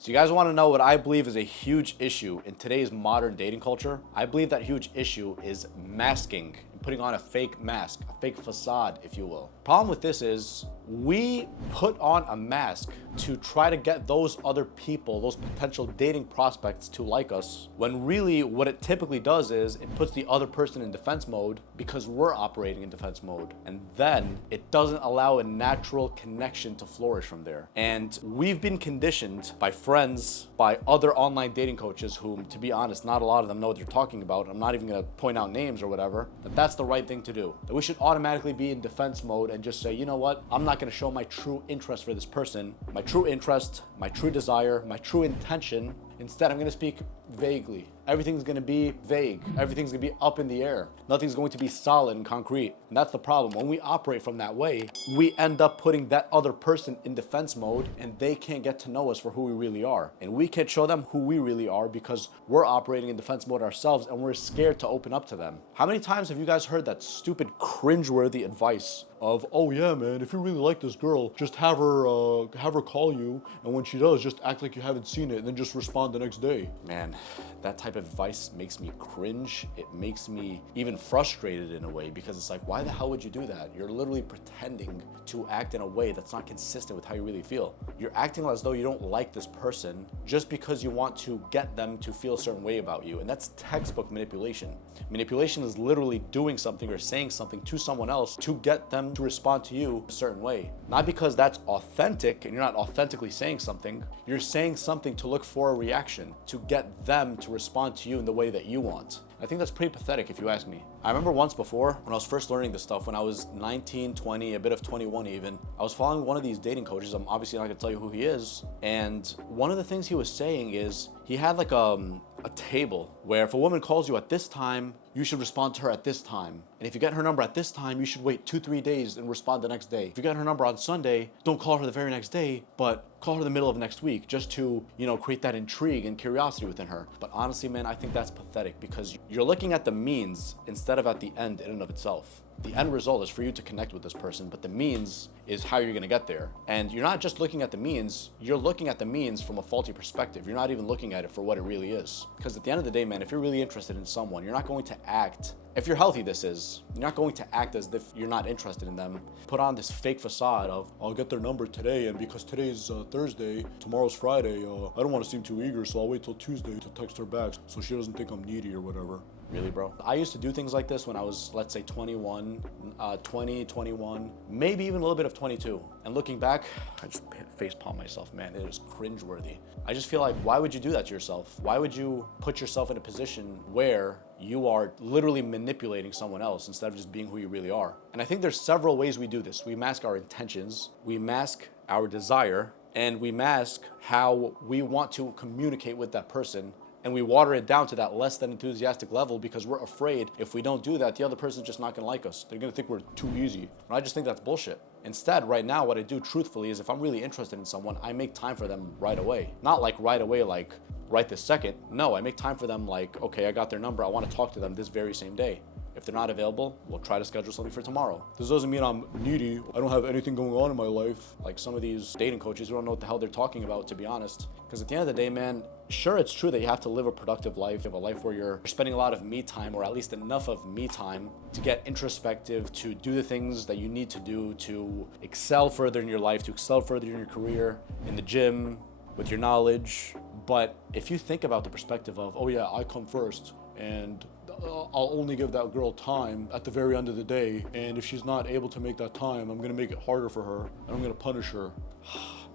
So you guys want to know what I believe is a huge issue in today's modern dating culture? I believe that huge issue is masking, putting on a fake mask, a fake facade, if you will. Problem with this is we put on a mask to try to get those other people, those potential dating prospects to like us, when really what it typically does is it puts the other person in defense mode because we're operating in defense mode. And then it doesn't allow a natural connection to flourish from there. And we've been conditioned by friends, by other online dating coaches whom, to be honest, not a lot of them know what they're talking about. I'm not even gonna point out names or whatever, that that's the right thing to do. That we should automatically be in defense mode and just say, you know what? I'm not gonna show my true interest for this person, my true interest, my true desire, my true intention. Instead, I'm gonna speak vaguely. Everything's gonna be vague. Everything's gonna be up in the air. Nothing's going to be solid and concrete. And that's the problem. When we operate from that way, we end up putting that other person in defense mode and they can't get to know us for who we really are. And we can't show them who we really are because we're operating in defense mode ourselves and we're scared to open up to them. How many times have you guys heard that stupid cringeworthy advice of, oh yeah, man, if you really like this girl, just have her call you, and when she does, just act like you haven't seen it and then just respond the next day. Man, that type of advice makes me cringe. It makes me even frustrated in a way because it's like, why the hell would you do that? You're literally pretending to act in a way that's not consistent with how you really feel. You're acting as though you don't like this person just because you want to get them to feel a certain way about you. And that's textbook manipulation. Manipulation is literally doing something or saying something to someone else to get them to respond to you a certain way. Not because that's authentic and you're not authentically saying something. You're saying something to look for a reaction, to get them to respond to you in the way that you want. I think that's pretty pathetic if you ask me. I remember once before when I was first learning this stuff, when I was 19, 20, a bit of 21 even, I was following one of these dating coaches. I'm obviously not gonna tell you who he is. And one of the things he was saying is he had like a table where if a woman calls you at this time, you should respond to her at this time. And if you get her number at this time, you should wait 2-3 days and respond the next day. If you get her number on Sunday, don't call her the very next day, but call her the middle of next week just to, create that intrigue and curiosity within her. But honestly, man, I think that's pathetic because you're looking at the means instead of at the end in and of itself. The end result is for you to connect with this person, but the means is how you're gonna get there. And you're not just looking at the means, you're looking at the means from a faulty perspective. You're not even looking at it for what it really is. Because at the end of the day, man, if you're really interested in someone, you're not going to act, if you're healthy this is, you're not going to act as if you're not interested in them. Put on this fake facade of, I'll get their number today, and because today's Thursday, tomorrow's Friday, I don't wanna seem too eager, so I'll wait till Tuesday to text her back so she doesn't think I'm needy or whatever. Really, bro? I used to do things like this when I was, let's say 21, 20, 21, maybe even a little bit of 22. And looking back, I just facepalm myself, man, it is cringeworthy. I just feel like, why would you do that to yourself? Why would you put yourself in a position where you are literally manipulating someone else instead of just being who you really are? And I think there's several ways we do this. We mask our intentions, we mask our desire, and we mask how we want to communicate with that person. And we water it down to that less than enthusiastic level because we're afraid if we don't do that, the other person's just not gonna like us. They're gonna think we're too easy. And I just think that's bullshit. Instead, right now, what I do truthfully is if I'm really interested in someone, I make time for them right away. Not like right away, like right this second. No, I make time for them like, okay, I got their number. I wanna talk to them this very same day. If they're not available, we'll try to schedule something for tomorrow. This doesn't mean I'm needy. I don't have anything going on in my life. Like some of these dating coaches who don't know what the hell they're talking about, to be honest. Because at the end of the day, man, sure, it's true that you have to live a productive life, a life where you're spending a lot of me time, or at least enough of me time to get introspective, to do the things that you need to do to excel further in your life, to excel further in your career, in the gym, with your knowledge. But if you think about the perspective of, oh yeah, I come first, and I'll only give that girl time at the very end of the day, and if she's not able to make that time, I'm gonna make it harder for her, and I'm gonna punish her.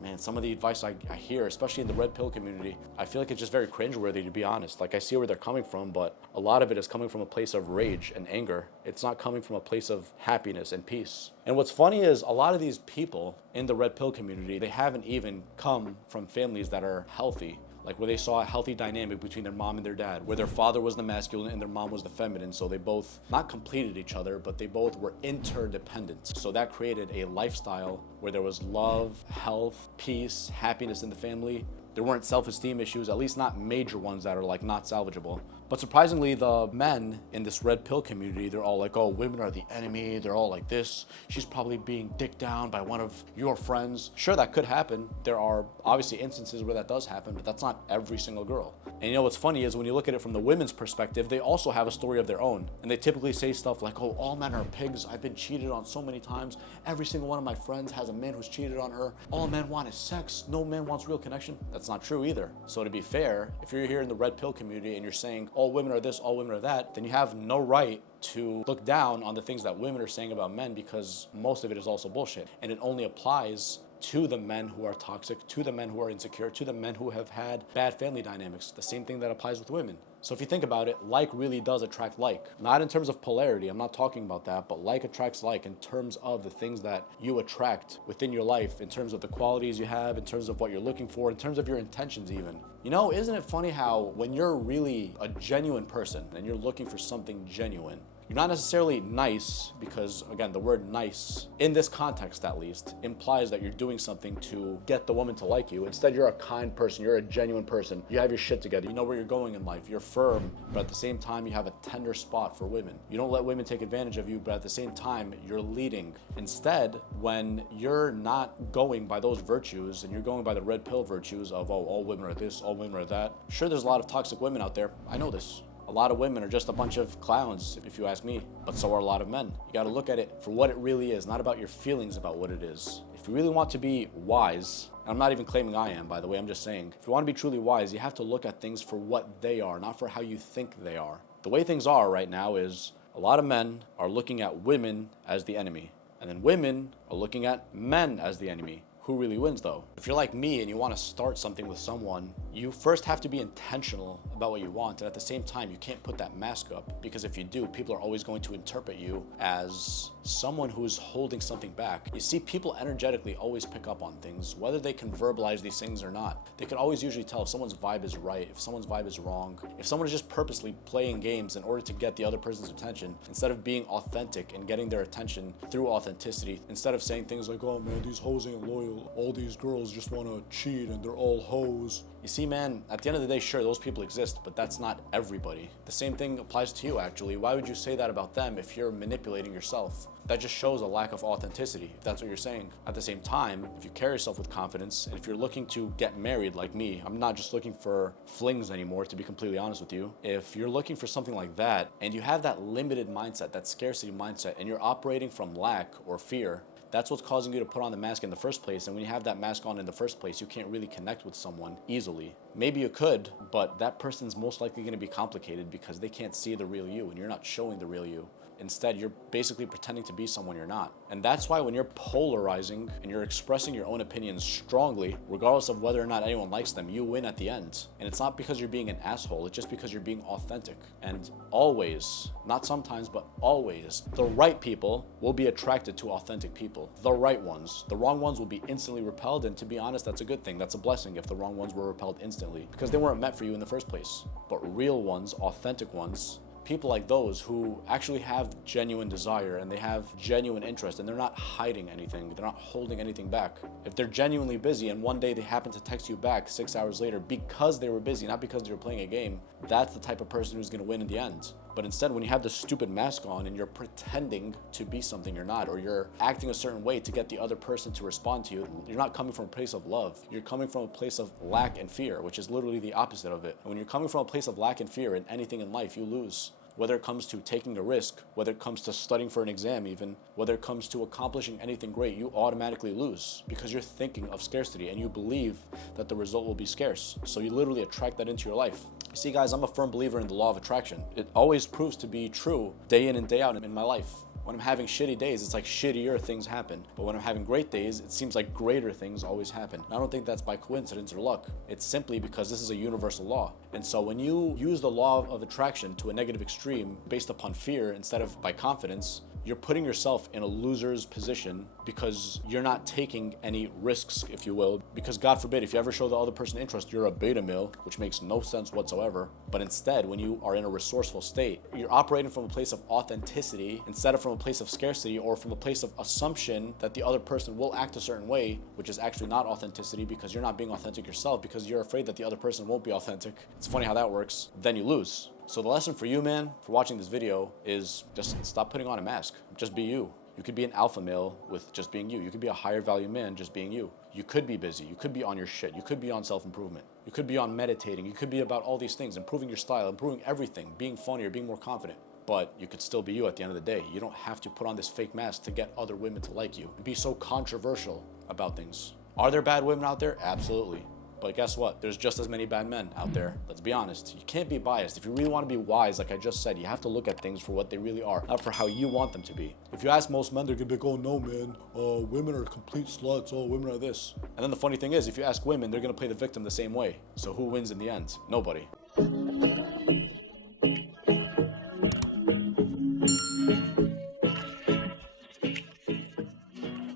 Man, some of the advice I hear, especially in the red pill community, I feel like it's just very cringeworthy, to be honest. Like, I see where they're coming from, but a lot of it is coming from a place of rage and anger. It's not coming from a place of happiness and peace. And what's funny is a lot of these people in the red pill community, they haven't even come from families that are healthy. Like where they saw a healthy dynamic between their mom and their dad, where their father was the masculine and their mom was the feminine. So they both not completed each other, but they both were interdependent. So that created a lifestyle where there was love, health, peace, happiness in the family, there weren't self-esteem issues, at least not major ones that are like not salvageable. But surprisingly, the men in this red pill community, they're all like, oh, women are the enemy. They're all like this. She's probably being dicked down by one of your friends. Sure, that could happen. There are obviously instances where that does happen, but that's not every single girl. And you know what's funny is when you look at it from the women's perspective, they also have a story of their own. And they typically say stuff like, oh, all men are pigs. I've been cheated on so many times. Every single one of my friends has a man who's cheated on her. All men want is sex. No man wants real connection. That's not true either. So to be fair, if you're here in the red pill community and you're saying all women are this, all women are that, then you have no right to look down on the things that women are saying about men, because most of it is also bullshit. And it only applies to the men who are toxic, to the men who are insecure, to the men who have had bad family dynamics. The same thing that applies with women. So if you think about it, like really does attract like. Not in terms of polarity, I'm not talking about that, but like attracts like in terms of the things that you attract within your life, in terms of the qualities you have, in terms of what you're looking for, in terms of your intentions even. You know, isn't it funny how when you're really a genuine person and you're looking for something genuine, you're not necessarily nice, because again, the word nice, in this context at least, implies that you're doing something to get the woman to like you. Instead, you're a kind person, you're a genuine person, you have your shit together, you know where you're going in life, you're firm, but at the same time, you have a tender spot for women. You don't let women take advantage of you, but at the same time, you're leading. Instead, when you're not going by those virtues and you're going by the red pill virtues of, oh, all women are this, all women are that, sure, there's a lot of toxic women out there, I know this. A lot of women are just a bunch of clowns, if you ask me, but so are a lot of men. You gotta look at it for what it really is, not about your feelings about what it is. If you really want to be wise, and I'm not even claiming I am, by the way, I'm just saying, if you want to be truly wise, you have to look at things for what they are, not for how you think they are. The way things are right now is a lot of men are looking at women as the enemy, and then women are looking at men as the enemy. Who really wins though? If you're like me and you want to start something with someone, you first have to be intentional about what you want, and at the same time, you can't put that mask up, because if you do, people are always going to interpret you as someone who's holding something back. You see, people energetically always pick up on things, whether they can verbalize these things or not. They can always usually tell if someone's vibe is right, if someone's vibe is wrong, if someone is just purposely playing games in order to get the other person's attention, instead of being authentic and getting their attention through authenticity, instead of saying things like, oh man, these hoes ain't loyal, all these girls just want to cheat and they're all hoes. You see, man, at the end of the day, sure, those people exist, but that's not everybody. The same thing applies to you, actually. Why would you say that about them if you're manipulating yourself? That just shows a lack of authenticity, if that's what you're saying. At the same time, if you carry yourself with confidence, and if you're looking to get married like me, I'm not just looking for flings anymore, to be completely honest with you. If you're looking for something like that, and you have that limited mindset, that scarcity mindset, and you're operating from lack or fear, that's what's causing you to put on the mask in the first place. And when you have that mask on in the first place, you can't really connect with someone easily. Maybe you could, but that person's most likely going to be complicated because they can't see the real you and you're not showing the real you. Instead, you're basically pretending to be someone you're not. And that's why when you're polarizing and you're expressing your own opinions strongly, regardless of whether or not anyone likes them, you win at the end. And it's not because you're being an asshole, it's just because you're being authentic. And always, not sometimes, but always, the right people will be attracted to authentic people. The right ones. The wrong ones will be instantly repelled, and to be honest, that's a good thing. That's a blessing if the wrong ones were repelled instantly, because they weren't meant for you in the first place. But real ones, authentic ones, people like those who actually have genuine desire and they have genuine interest and they're not hiding anything, they're not holding anything back. If they're genuinely busy and one day they happen to text you back 6 hours later because they were busy, not because they were playing a game, that's the type of person who's gonna win in the end. But instead, when you have this stupid mask on and you're pretending to be something you're not, or you're acting a certain way to get the other person to respond to you, you're not coming from a place of love. You're coming from a place of lack and fear, which is literally the opposite of it. And when you're coming from a place of lack and fear in anything in life, you lose. Whether it comes to taking a risk, whether it comes to studying for an exam even, whether it comes to accomplishing anything great, you automatically lose because you're thinking of scarcity and you believe that the result will be scarce. So you literally attract that into your life. You see, guys, I'm a firm believer in the law of attraction. It always proves to be true day in and day out in my life. When I'm having shitty days, it's like shittier things happen. But when I'm having great days, it seems like greater things always happen. And I don't think that's by coincidence or luck. It's simply because this is a universal law. And so when you use the law of attraction to a negative extreme based upon fear instead of by confidence, you're putting yourself in a loser's position because you're not taking any risks, if you will. Because God forbid, if you ever show the other person interest, you're a beta male, which makes no sense whatsoever. But instead, when you are in a resourceful state, you're operating from a place of authenticity instead of from a place of scarcity or from a place of assumption that the other person will act a certain way, which is actually not authenticity because you're not being authentic yourself because you're afraid that the other person won't be authentic. It's funny how that works. Then you lose. So the lesson for you, man, for watching this video is just stop putting on a mask. Just be you. You could be an alpha male with just being you. You could be a higher value man just being you. You could be busy. You could be on your shit. You could be on self-improvement. You could be on meditating. You could be about all these things, improving your style, improving everything, being funnier, being more confident. But you could still be you at the end of the day. You don't have to put on this fake mask to get other women to like you and be so controversial about things. Are there bad women out there? Absolutely. But guess what? There's just as many bad men out there. Let's be honest. You can't be biased. If you really want to be wise, like I just said, you have to look at things for what they really are, not for how you want them to be. If you ask most men, they're gonna be like, oh no, man, women are complete sluts, oh, women are this. And then the funny thing is, if you ask women, they're gonna play the victim the same way. So who wins in the end? Nobody.